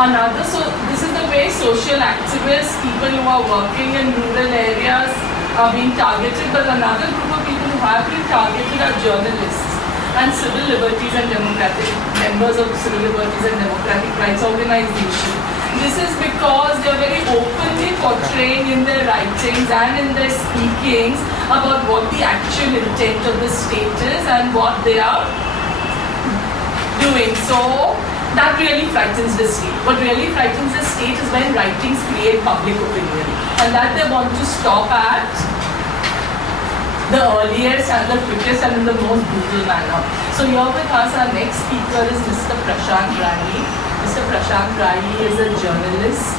Another, so this is the way social activists, people who are working in rural areas are being targeted, but another group of people who have been targeted are journalists and civil liberties and democratic members of civil liberties and democratic rights organizations. This is because they are very openly portraying in their writings and in their speakings about what the actual intent of the state is and what they are doing. So that really frightens the state. What really frightens the state is when writings create public opinion, and that they want to stop at the earliest and the quickest and in the most brutal manner. So here with us, our next speaker is Mr. Prashant Rai. Mr. Prashant Rai is a journalist.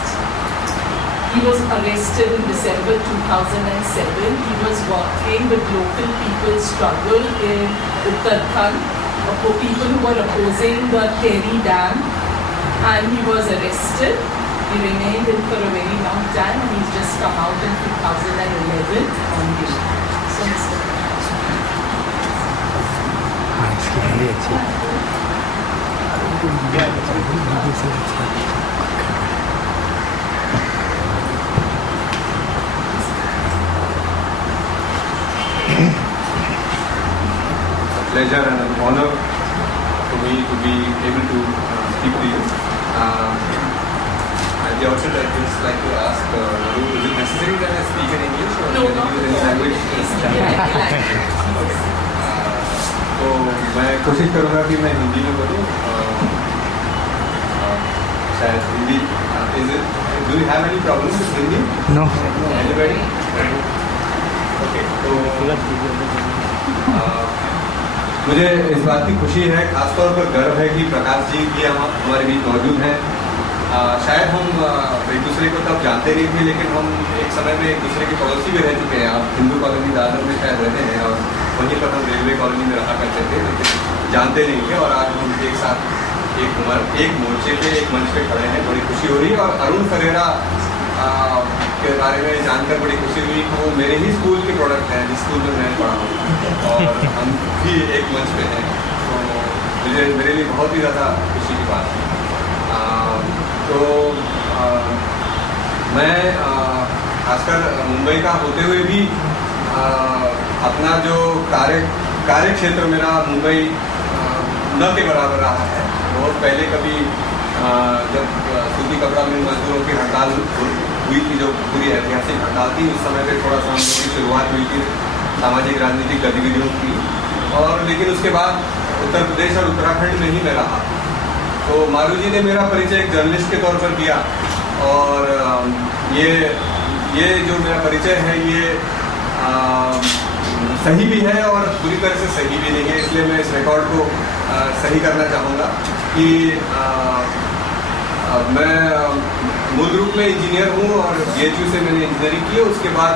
He was arrested in December 2007. He was working with local people's struggle in Uttarakhand for people who were opposing the Tehri Dam, and he was arrested. He remained in for a very long time, and he's just come out in 2011 on bail. So, Mr. Pleasure and an honor for me to be able to speak to you. At the outset, I'd just like to ask, is it necessary that I speak in English or No, can I use any language? तो मैं कोशिश करूँगा कि मैं हिंदी में बोलूँ. शायद Hindi. Do you have any problems with Hindi? No. Anybody? Okay. तो मुझे इस बात की खुशी है, खासतौर पर गर्व है कि प्रकाश जी भी हमारे बीच मौजूद हैं. शायद हम एक दूसरे को तब जानते नहीं थे, लेकिन हम एक समय में एक दूसरे के पड़ोसी भी रह चुके हैं. आप हिंदू कॉलोनी दादर में शायद रहते हैं और वहीं पर हम रेलवे कॉलोनी में रहा करते थे, लेकिन जानते नहीं थे. और आज हम एक साथ एक मोर्चे पे, एक मंच पे खड़े हैं. बड़ी खुशी हो रही है. और अरुण फरेरा के बारे में जानकर बड़ी खुशी हुई कि वो मेरे ही स्कूल के प्रोडक्ट हैं, जिस स्कूल में मैं पढ़ा हूँ, और हम भी एक मंच पे हैं. तो मेरे लिए बहुत ही ज़्यादा खुशी की बात है. तो मैं खासकर मुंबई का होते हुए भी अपना जो कार्य क्षेत्र मेरा मुंबई न के बराबर रहा है. बहुत पहले कभी जब सूती कपड़ा मिल मजदूरों की हड़ताल हुई थी, जो पूरी ऐतिहासिक हड़ताल थी, उस समय पे थोड़ा सा हम लोगों की शुरुआत हुई थी सामाजिक राजनीतिक गतिविधियों की. और लेकिन उसके बाद उत्तर प्रदेश और उत्तराखंड में ही मैं रहा. तो मारू जी ने मेरा परिचय एक जर्नलिस्ट के तौर पर किया, और ये जो मेरा परिचय है ये सही भी है और पूरी तरह से सही भी नहीं है. इसलिए मैं इस रिकॉर्ड को सही करना चाहूँगा कि मैं मूल रूप में इंजीनियर हूँ और BHU से मैंने इंजीनियरिंग की. उसके बाद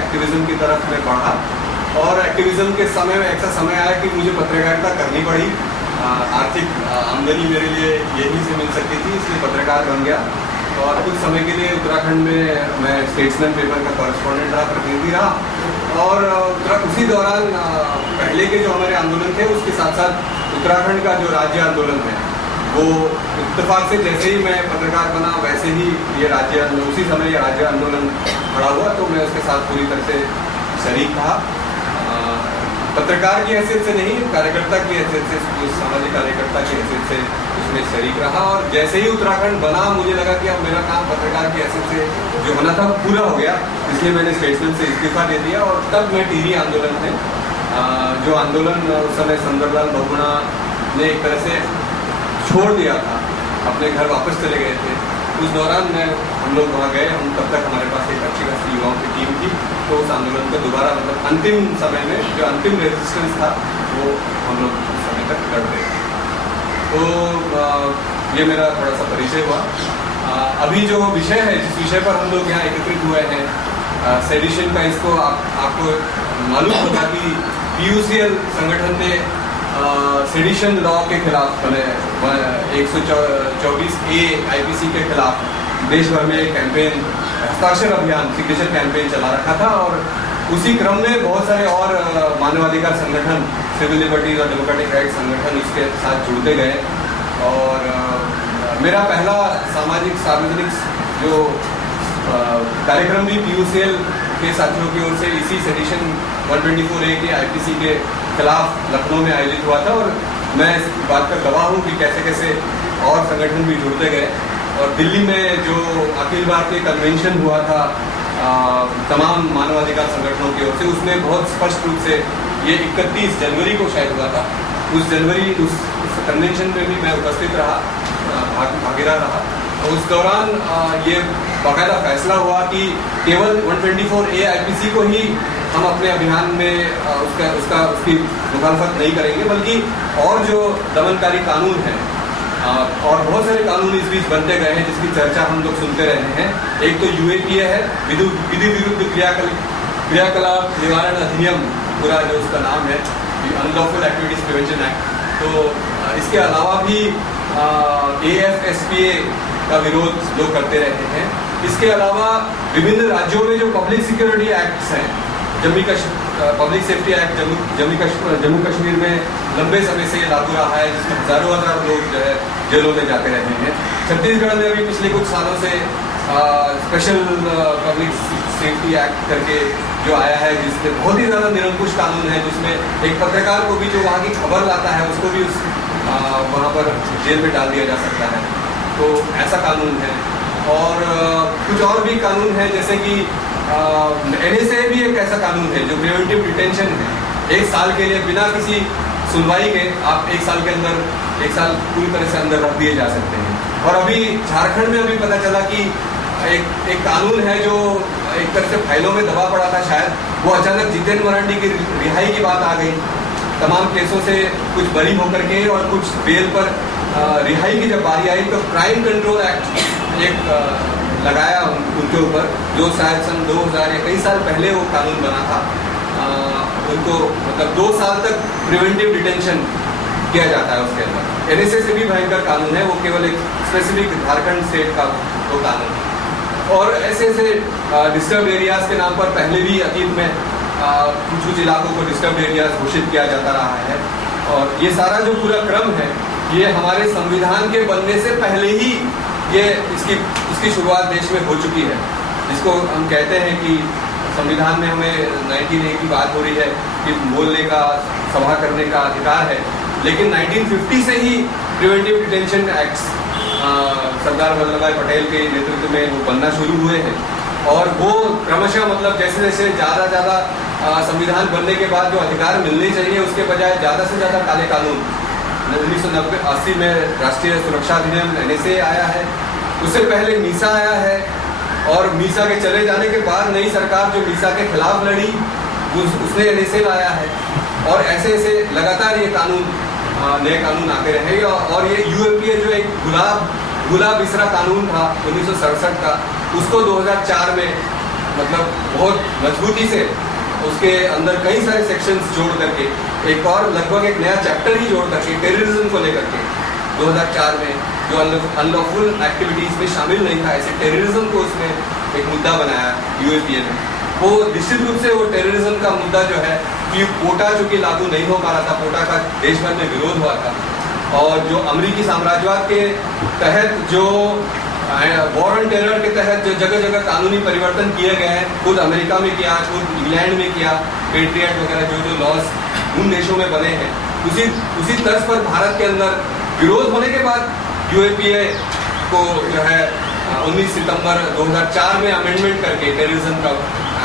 एक्टिविज़म की तरफ मैं बढ़ा, और एक्टिविज़म के समय में ऐसा समय आया कि मुझे पत्रकारिता करनी पड़ी. आर्थिक आमदनी मेरे लिए यहीं से मिल सकती थी, इसलिए पत्रकार बन गया. और कुछ समय के लिए उत्तराखंड में मैं स्टेट्समैन पेपर का कॉरेस्पॉन्डेंट रहा, प्रतिनिधि रहा. और उसी दौरान पहले के जो हमारे आंदोलन थे, उसके साथ साथ उत्तराखंड का जो राज्य आंदोलन है, वो इत्तेफाक से जैसे ही मैं पत्रकार बना, वैसे ही उसी समय ये राज्य आंदोलन खड़ा हुआ. तो मैं उसके साथ पूरी तरह से शरीक था. पत्रकार की हैसियत से नहीं, कार्यकर्ता की हैसियत से, सामाजिक कार्यकर्ता की हैसियत से उसमें शरीक रहा. और जैसे ही उत्तराखंड बना, मुझे लगा कि अब मेरा काम पत्रकार की हैसियत से जो होना था पूरा हो गया, इसलिए मैंने स्टेट्समैन से इस्तीफा दे दिया. और तब मैं टिहरी आंदोलन में, जो आंदोलन उस समय सुंदरलाल बहुगुणा ने एक तरह से छोड़ दिया था, अपने घर वापस चले गए थे, उस दौरान हम लोग वहाँ गए. हम तब तक हमारे पास एक अच्छी खासी युवाओं की टीम थी. तो उस आंदोलन को दोबारा, मतलब अंतिम समय में जो अंतिम रेजिस्टेंस था, वो हम लोग उस समय तक लड़ रहे थे. तो ये मेरा थोड़ा सा परिचय हुआ. अभी जो विषय है, जिस विषय पर हम लोग यहाँ एकत्रित हुए हैं, सेडिशन का, इसको आपको मालूम होगा कि PUCL संगठन ने सेडिशन लॉ के खिलाफ, 124A IPC के खिलाफ देश भर में एक कैंपेन, हस्ताक्षर अभियान, सिग्नेचर कैंपेन चला रखा था. और उसी क्रम में बहुत सारे और मानवाधिकार संगठन, सिविल लिबर्टीज और डेमोक्रेटिक राइट्स संगठन उसके साथ जुड़ते गए. और मेरा पहला सामाजिक सार्वजनिक जो कार्यक्रम भी PUCL के साथियों की ओर से इसी सेडिशन 124A के IPC के खिलाफ लखनऊ में आयोजित हुआ था, और मैं इस बात का गवाह हूँ कि कैसे कैसे और संगठन भी जुड़ते गए। और दिल्ली में जो अखिल भारतीय कन्वेंशन हुआ था तमाम मानवाधिकार संगठनों की ओर से, उसमें बहुत स्पष्ट रूप से ये 31 जनवरी को शायद हुआ था, उस कन्वेंशन में भी मैं उपस्थित रहा, भागीदार रहा। और उस दौरान ये बाकायदा फैसला हुआ कि केवल 124A IPC को ही हम अपने अभियान में उसकी मुखालफत नहीं करेंगे, बल्कि और जो दमनकारी कानून हैं और बहुत सारे कानून इस बीच बनते गए हैं जिसकी चर्चा हम लोग सुनते रहे हैं। एक तो UAPA है, विधि विरुद्ध क्रियाकलाप निवारण अधिनियम, पूरा जो उसका नाम है, अनलॉफुल एक्टिविटीज प्रिवेंशन एक्ट। तो इसके अलावा भी AFSPA का विरोध लोग करते रहे हैं। इसके अलावा विभिन्न राज्यों में जो पब्लिक सिक्योरिटी एक्ट्स हैं, public safety act Jammu Kashmir में लंबे समय से ये लागू रहा है, जिसमें हजारों लोग जो है जेलों में जाते रहे हैं। छत्तीसगढ़ में भी पिछले कुछ सालों से स्पेशल पब्लिक सेफ्टी एक्ट करके जो आया है, जिसमें बहुत ही ज़्यादा निरंकुश कानून है, जिसमें एक पत्रकार को भी जो वहाँ की खबर लाता है उसको भी वहाँ पर जेल में डाल दिया जा सकता है। तो ऐसा कानून है। और कुछ और भी कानून है, जैसे कि NSA भी एक ऐसा कानून है जो प्रिवेंटिव डिटेंशन है। 1 साल के लिए बिना किसी सुनवाई के आप 1 साल के अंदर 1 साल पूरी तरह से अंदर रख दिए जा सकते हैं। और अभी झारखंड में अभी पता चला कि एक कानून है जो एक तरह से फाइलों में दबा पड़ा था, शायद वो अचानक जितेंद्र मरांडी की रिहाई की बात आ गई। तमाम केसों से कुछ बरी होकर के और कुछ बेल पर रिहाई की जब बारी आई तो क्राइम कंट्रोल एक्ट एक लगाया उनके ऊपर, जो शायद सन 2000 या कई साल पहले वो कानून बना था। उनको मतलब 2 साल तक प्रिवेंटिव डिटेंशन किया जाता है उसके अंदर। NSA से भी भयंकर कानून है, वो केवल एक स्पेसिफिक झारखंड स्टेट का वो कानून है। और ऐसे डिस्टर्ब एरियाज के नाम पर पहले भी अतीत में कुछ इलाकों को डिस्टर्ब एरियाज घोषित किया जाता रहा है। और ये सारा जो पूरा क्रम है, ये हमारे संविधान के बनने से पहले ही ये इसकी शुरुआत देश में हो चुकी है, जिसको हम कहते हैं कि संविधान में हमें 19A की बात हो रही है कि बोलने का, सभा करने का अधिकार है, लेकिन 1950 से ही preventive detention acts Sardar Vallabh भाई पटेल के नेतृत्व में वो बनना शुरू हुए हैं। और वो क्रमशः मतलब जैसे जैसे ज़्यादा संविधान बनने के बाद जो अधिकार मिलने चाहिए उसके बजाय ज़्यादा से ज़्यादा काले कानून 1980 में राष्ट्रीय सुरक्षा अधिनियम NSA आया है, उससे पहले मीसा आया है, और मीसा के चले जाने के बाद नई सरकार जो मीसा के खिलाफ लड़ी उसने NSA लाया है। और ऐसे ऐसे लगातार ये नए कानून आते रहे। और ये UAPA जो एक गुलाब बिसरा कानून था 1967 का, उसको 2004 में मतलब बहुत मजबूती से उसके अंदर कई सारे सेक्शंस जोड़ करके एक और लगभग एक नया चैप्टर ही जोड़ करके टेररिज्म को लेकर के 2004 में जो अनलॉफुल एक्टिविटीज में शामिल नहीं था, ऐसे टेररिज्म को उसमें एक मुद्दा बनाया UAPA ने। वो निश्चित रूप से वो टेररिज्म का मुद्दा जो है कि कोटा चूंकि लागू नहीं हो पा रहा था, कोटा का देश भर में विरोध हुआ था, और जो अमेरिकी साम्राज्यवाद के तहत जो वॉर ऑन टेरर के तहत जो जगह जगह कानूनी परिवर्तन किए गए हैं, खुद अमेरिका में किया, खुद इंग्लैंड में किया, पेट्रियट वगैरह जो लॉज उन देशों में बने हैं, उसी तर्ज पर भारत के अंदर विरोध होने के बाद UAPA को जो है 19 सितंबर 2004 में अमेंडमेंट करके टेररिज्म का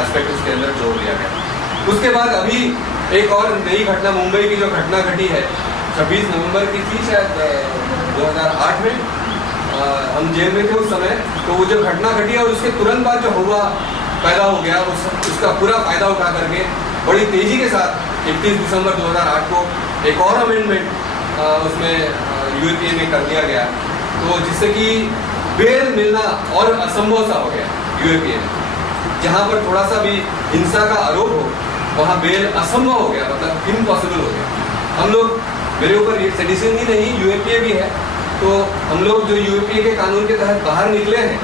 एस्पेक्ट उसके अंदर जोड़ दिया गया। उसके बाद अभी एक और नई घटना, मुंबई की जो घटना घटी है 26 नवंबर की थी शायद 2008 में, हम जेल में थे उस समय, तो वो जो घटना घटी और उसके तुरंत बाद जो हुआ पैदा हो गया, उसका पूरा फायदा उठा करके बड़ी तेजी के साथ 31 दिसंबर 2008 को एक और अमेंडमेंट उसमें UAPA में कर दिया गया, तो जिससे कि बेल मिलना और असंभव सा हो गया UAPA में। जहाँ पर थोड़ा सा भी हिंसा का आरोप हो वहाँ बेल असंभव हो गया, मतलब इम्पॉसिबल हो गया। हम लोग, मेरे ऊपर सेडिशन ही नहीं UAPA भी है, तो हम लोग जो UAPA के कानून के तहत बाहर निकले हैं,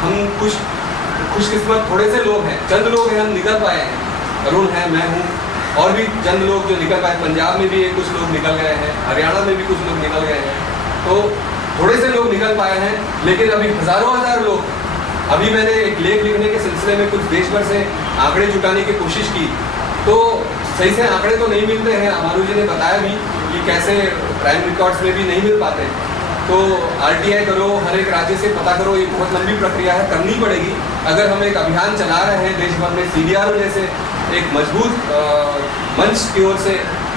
हम खुशकिस्मत थोड़े से लोग हैं, चंद लोग हैं हम निकल पाए हैं। अरुण है, मैं हूँ, और भी चंद लोग जो निकल पाए। पंजाब में भी कुछ लोग निकल गए हैं, हरियाणा में भी कुछ लोग निकल गए हैं। तो थोड़े से लोग निकल पाए हैं, लेकिन अभी हजारों हजार लोग। अभी मैंने एक लेख लिखने के सिलसिले में कुछ देश भर से आंकड़े जुटाने की कोशिश की, तो सही से आंकड़े तो नहीं मिलते हैं। अमानु जी ने बताया भी कि कैसे क्राइम रिकॉर्ड्स में भी नहीं मिल पाते। तो RTI करो, हर एक राज्य से पता करो, ये बहुत लंबी प्रक्रिया है, करनी पड़ेगी। अगर हम एक अभियान चला रहे हैं देश भर में, CDRO जैसे एक मजबूत मंच की ओर से,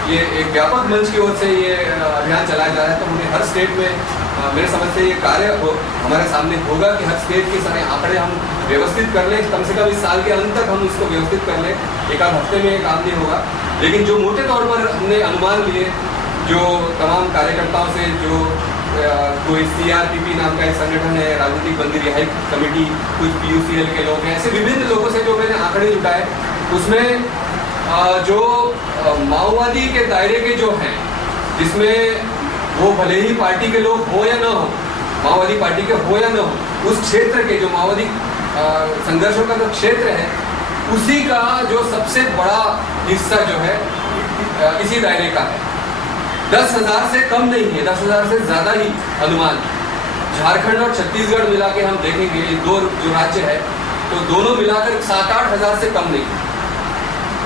ये एक व्यापक मंच की ओर से ये अभियान चलाया जा रहा है, तो हमें हर स्टेट में मेरे समझ से ये कार्य हमारे सामने होगा कि हर स्टेट के सारे आंकड़े हम व्यवस्थित कर लें, कम से कम इस साल के अंत तक हम इसको व्यवस्थित कर लें। एक आध हफ्ते में ये काम नहीं होगा, लेकिन जो मोटे तौर पर हमने अनुमान लिए, जो तमाम कार्यकर्ताओं से, जो कोई CRPP नाम का एक संगठन है, राजनीतिक बंदी रिहाई कमेटी, कुछ PUCL के लोग हैं, ऐसे विभिन्न लोगों से जो मैंने आंकड़े जुटाए, उसमें जो माओवादी के दायरे के जो हैं, जिसमें वो भले ही पार्टी के लोग हो या ना हो, माओवादी पार्टी के हो या ना हो, उस क्षेत्र के जो माओवादी संघर्षों का जो क्षेत्र है, उसी का जो सबसे बड़ा हिस्सा जो है इसी दायरे का है। 10,000 से कम नहीं है, 10,000 से ज्यादा ही अनुमान। झारखंड और छत्तीसगढ़ मिला के हम देखेंगे, ये दो जो राज्य है, तो दोनों मिलाकर 7-8 हजार से कम नहीं।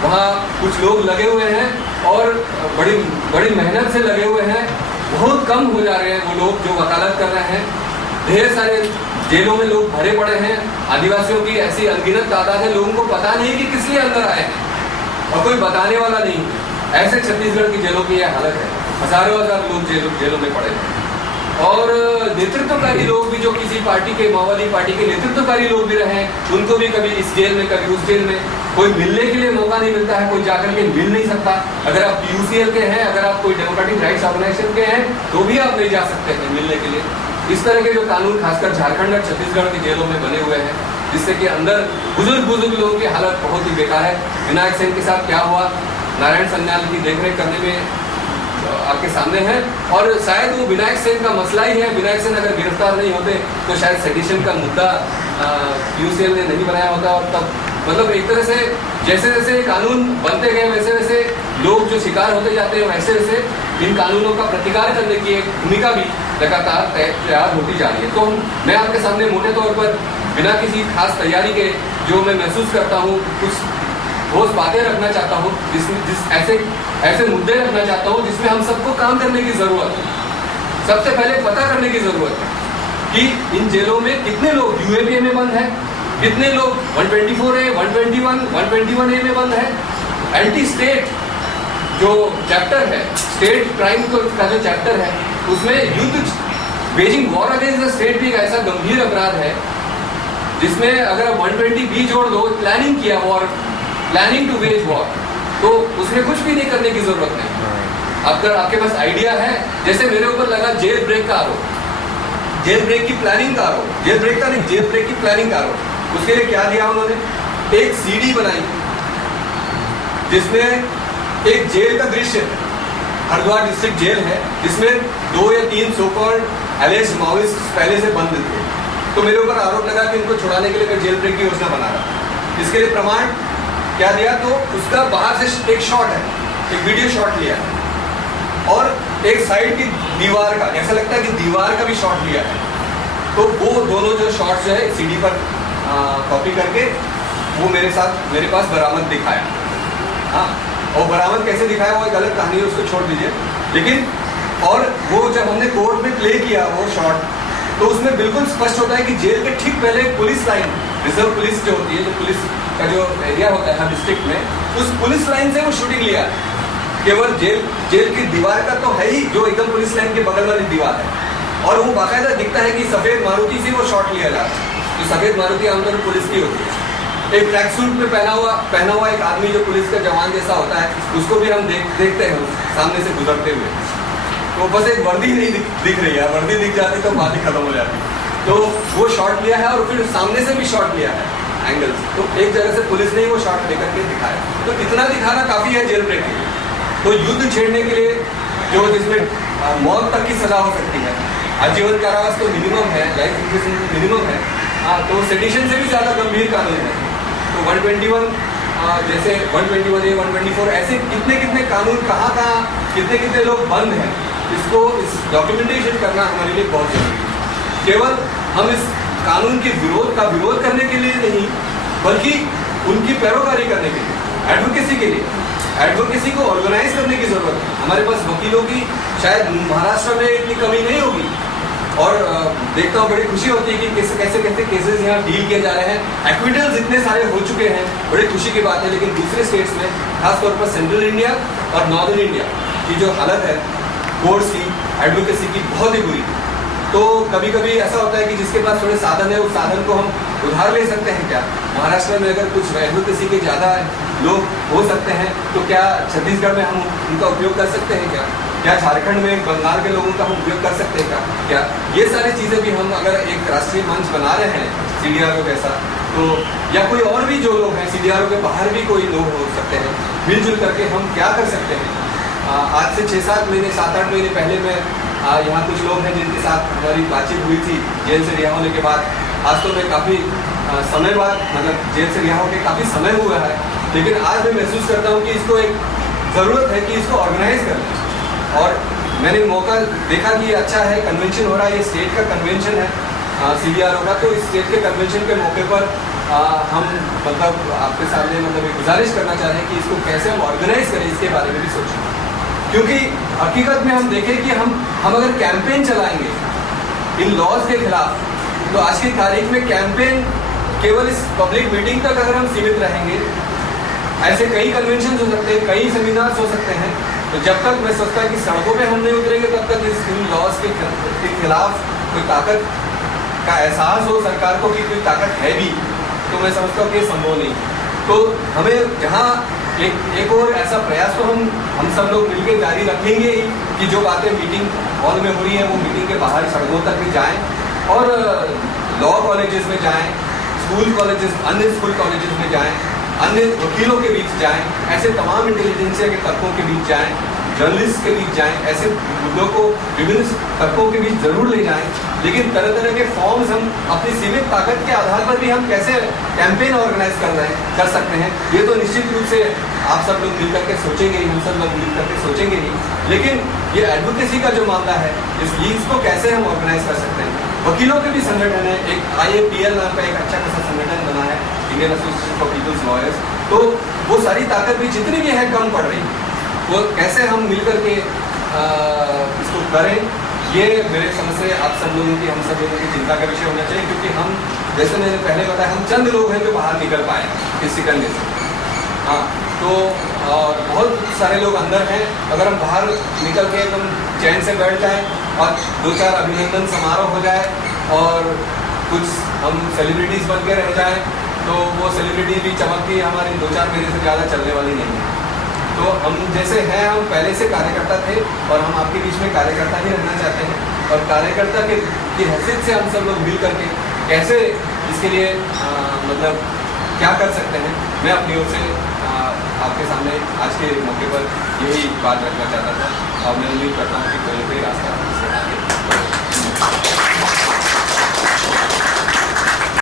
वहाँ कुछ लोग लगे हुए हैं और बड़ी बड़ी मेहनत से लगे हुए हैं। बहुत कम हो जा रहे हैं वो लोग जो वकालत कर रहे हैं। ढेर सारे जेलों में लोग भरे पड़े हैं। आदिवासियों की ऐसी अनगिनत तादाद है, लोगों को पता नहीं कि किस लिए अंदर आए हैं और कोई बताने वाला नहीं है। ऐसे छत्तीसगढ़ की जेलों की यह हालत है, हजारों हजार लोग जेलों में पड़े हैं। और नेतृत्वकारी लोग भी, जो किसी पार्टी के, माओवादी पार्टी के नेतृत्वकारी लोग भी रहे हैं, उनको भी कभी इस जेल में, कभी उस जेल में, कोई मिलने के लिए मौका नहीं मिलता है, कोई जाकर के मिल नहीं सकता। अगर आप PUCL के हैं, अगर आप कोई डेमोक्रेटिक राइट्स ऑर्गेनाइजेशन के हैं, तो भी आप नहीं जा सकते हैं मिलने के लिए। इस तरह के जो कानून खासकर झारखंड और छत्तीसगढ़ की जेलों में बने हुए हैं, जिससे कि अंदर बुजुर्ग लोगों की हालत बहुत ही बेकार है। विनायक सेन के साथ क्या हुआ, नारायण सन्याल की देखरेख करने में आपके सामने है, और शायद वो विनायक सेन का मसला ही है। विनायक सेन अगर गिरफ्तार नहीं होते तो शायद सेडिशन का मुद्दा PUCL ने नहीं बनाया होता, और तब मतलब एक तरह से जैसे जैसे कानून बनते गए, वैसे वैसे लोग जो शिकार होते जाते हैं, वैसे वैसे इन कानूनों का प्रतिकार करने की एक भूमिका भी लगातार तैयार होती जा रही है। तो मैं आपके सामने मोटे तौर पर बिना किसी खास तैयारी के जो मैं महसूस करता हूँ, कुछ ठोस बातें रखना चाहता हूँ, ऐसे मुद्दे रखना चाहता हूँ जिसमें हम सबको काम करने की जरूरत है। सबसे पहले पता करने की जरूरत है कि इन जेलों में कितने लोग UAPA में बंद है, कितने लोग 124A, 121, 121A में बंद है। एंटी स्टेट जो चैप्टर है, स्टेट क्राइम का जो चैप्टर है, उसमें युद्ध, waging war against the state भी एक ऐसा गंभीर अपराध है जिसमें अगर 120B जोड़ दो, प्लानिंग किया war, planning to wage war, तो उसमें कुछ भी नहीं करने की जरूरत नहीं। अगर आपके पास आइडिया है, जैसे मेरे ऊपर लगा जेल ब्रेक का आरोप, जेल ब्रेक की प्लानिंग का आरोप, जेल ब्रेक का नहीं, जेल ब्रेक की प्लानिंग का आरोप। उसके लिए क्या दिया उन्होंने, एक CD बनाई जिसमें एक जेल का दृश्य, हरिद्वार डिस्ट्रिक्ट जेल है, जिसमें 2 या 3 सो कॉल्ड एलियस माओइस्ट पहले से बंद थे। तो मेरे ऊपर आरोप लगा कि इनको छुड़ाने के लिए मैं जेल ब्रेक की योजना बना रहा था। इसके लिए प्रमाण क्या दिया, तो उसका बाहर से एक शॉट है, एक वीडियो शॉट लिया है, और एक साइड की दीवार का, ऐसा लगता है कि दीवार का भी शॉट लिया है। तो वो दोनों जो शॉट्स जो है CD पर कॉपी करके वो मेरे पास बरामद दिखाया। हाँ, और बरामद कैसे दिखाया वो एक अलग कहानी है, उसको छोड़ दीजिए। लेकिन और वो जब हमने कोर्ट में प्ले किया वो शॉट, तो उसमें बिल्कुल स्पष्ट होता है कि जेल के ठीक पहले पुलिस लाइन, रिजर्व पुलिस जो होती है, जो पुलिस का जो एरिया होता है हर डिस्ट्रिक्ट में, उस पुलिस लाइन से वो शूटिंग लिया है। केवल जेल की दीवार का तो है ही, जो एकदम पुलिस लाइन के बगल वाली दीवार है, और वो बाकायदा दिखता है कि सफेद मारुति से वो शॉट लिया जा रहा है। जो सफेद मारुति आमतौर पर पुलिस की होती है। एक ट्रैक सूट में पहना हुआ एक आदमी जो पुलिस का जवान जैसा होता है, उसको भी हम देखते हैं सामने से गुजरते हुए। तो बस एक वर्दी नहीं दिख रही है, वर्दी दिख जाती तो बात ही खत्म हो जाती। तो वो शॉट लिया है, और फिर सामने से भी शॉट लिया है एंगल्स। तो एक जगह से पुलिस ने वो शॉट लेकर के दिखाया। तो इतना दिखाना काफी है जेल ब्रेक के लिए। तो युद्ध छेड़ने के लिए जो जिसमें मौत तक की सजा हो सकती है, आजीवन कारावास तो मिनिमम है, लाइफ इम्प्रिजनमेंट मिनिमम है। हाँ, तो सेडिशन से भी ज्यादा गंभीर कानून है। तो 121 जैसे 121A, 124 ऐसे कितने कानून कहाँ कितने लोग बंद हैं, इसको इस डॉक्यूमेंटेशन करना हमारे लिए बहुत जरूरी है। केवल हम इस कानून के विरोध का विरोध करने के लिए नहीं, बल्कि उनकी पैरोकारी करने के लिए, एडवोकेसी के लिए, एडवोकेसी को ऑर्गेनाइज करने की जरूरत है। हमारे पास वकीलों की शायद महाराष्ट्र में इतनी कमी नहीं होगी, और देखता हूँ बड़ी खुशी होती है कि कैसे कैसे केसेस यहाँ डील किए जा रहे हैं। एक्विटल्स इतने सारे हो चुके हैं, बड़ी खुशी की बात है। लेकिन दूसरे स्टेट्स में, खासतौर पर सेंट्रल इंडिया और नॉर्दर्न इंडिया की जो हालत है कोर्ट्स की, एडवोकेसी की, बहुत ही बुरी। तो कभी कभी ऐसा होता है कि जिसके पास थोड़े साधन है, उस साधन को हम उधार ले सकते हैं क्या? महाराष्ट्र में अगर कुछ एडवोकेसी के ज़्यादा लोग हो सकते हैं, तो क्या छत्तीसगढ़ में हम उनका उपयोग कर सकते हैं क्या झारखंड में, बंगाल के लोगों का हम उपयोग कर सकते हैं क्या? ये सारी चीज़ें भी हम अगर एक राष्ट्रीय मंच बना रहे हैं CDRO जैसा, तो या कोई और भी जो लोग हैं, CDRO के बाहर भी कोई लोग हो सकते हैं, मिलजुल करके हम क्या कर सकते हैं? आज से 6-7 महीने, 7-8 महीने पहले मैं यहाँ कुछ लोग हैं जिनके साथ हमारी बातचीत हुई थी जेल से रिहा होने के बाद। आज तो मैं काफ़ी समय बाद, मतलब जेल से रिहा होकर काफ़ी समय हुआ है, लेकिन आज मैं महसूस करता हूँ कि इसको एक ज़रूरत है कि इसको ऑर्गेनाइज कर लें। और मैंने मौका देखा कि अच्छा है, कन्वेंशन हो रहा है, ये स्टेट का कन्वेंशन है CDRO का, तो इस स्टेट के कन्वेंशन के मौके पर हम मतलब आपके सामने मतलब एक गुजारिश करना चाह रहे हैं कि इसको कैसे हम ऑर्गेनाइज करें, इसके बारे में भी सोचें। क्योंकि हकीकत में हम देखें कि हम अगर कैंपेन चलाएंगे इन लॉज के खिलाफ, तो आज की तारीख में कैंपेन केवल इस पब्लिक मीटिंग तक अगर हम सीमित रहेंगे, ऐसे कई कन्वेंशन हो सकते हैं, कई सेमिनार्स हो सकते हैं, तो जब तक मैं सोचता है कि सड़कों पे हम नहीं उतरेंगे, तब तक इन लॉज के खिलाफ कोई ताकत का एहसास हो सरकार को कि कोई ताकत है भी, तो मैं समझता हूँ कि संभव नहीं। तो हमें जहाँ एक और ऐसा प्रयास तो हम सब लोग मिलकर जारी रखेंगे ही कि जो बातें मीटिंग हॉल में हो रही हैं वो मीटिंग के बाहर सड़कों तक भी जाएं, और लॉ कॉलेजेस में जाएं, स्कूल कॉलेजेस, अन्य स्कूल कॉलेजेस में जाएं, अन्य वकीलों के बीच जाएं, ऐसे तमाम इंटेलिजेंसिया के तबकों के बीच जाएं, जर्नलिस्ट के बीच जाएं, ऐसे मुद्दों को विभिन्न तबकों के बीच जरूर ले जाएं। लेकिन तरह तरह के फॉर्म्स हम अपनी सीमित ताकत के आधार पर भी हम कैसे कैंपेन ऑर्गेनाइज कर सकते हैं, ये तो निश्चित रूप से आप सब लोग मिल करके सोचेंगे ही, हम सब लोग मिल करके सोचेंगे ही। लेकिन ये एडवोकेसी का जो मामला है, इसको कैसे हम ऑर्गेनाइज कर सकते हैं? वकीलों के भी संगठन है, एक IAPL नाम का एक अच्छा खासा संगठन बना है, Indian association for people's lawyers. तो वो सारी ताकत भी जितनी भी है कम पड़ रही है, वो कैसे हम मिलकर के इसको करें, ये मेरे समझ से आप सब लोगों की, हम सब लोगों की चिंता का विषय होना चाहिए। क्योंकि हम, जैसे मैंने पहले बताया, हम चंद लोग हैं जो बाहर निकल पाए इस सिकंजे से। हाँ, तो बहुत सारे लोग अंदर हैं। अगर हम बाहर निकल के एकदम चैन से बैठ जाएं और 2-4 अभिनंदन समारोह हो जाए और कुछ हम सेलिब्रिटीज़ बन के रह जाएं, तो वो सेलिब्रिटी भी चमक की हमारी 2-4 महीने से ज़्यादा चलने वाली नहीं है। तो हम जैसे हैं, हम पहले से कार्यकर्ता थे और हम आपके बीच में कार्यकर्ता ही रहना चाहते हैं। और कार्यकर्ता की हैसियत से हम सब लोग मिल करके कैसे इसके लिए मतलब क्या कर सकते हैं, मैं अपनी ओर से आपके सामने आज के मौके पर यही बात रखना चाहता था। और मैं उम्मीद करता हूँ कि कोई रास्ता इससे आगे।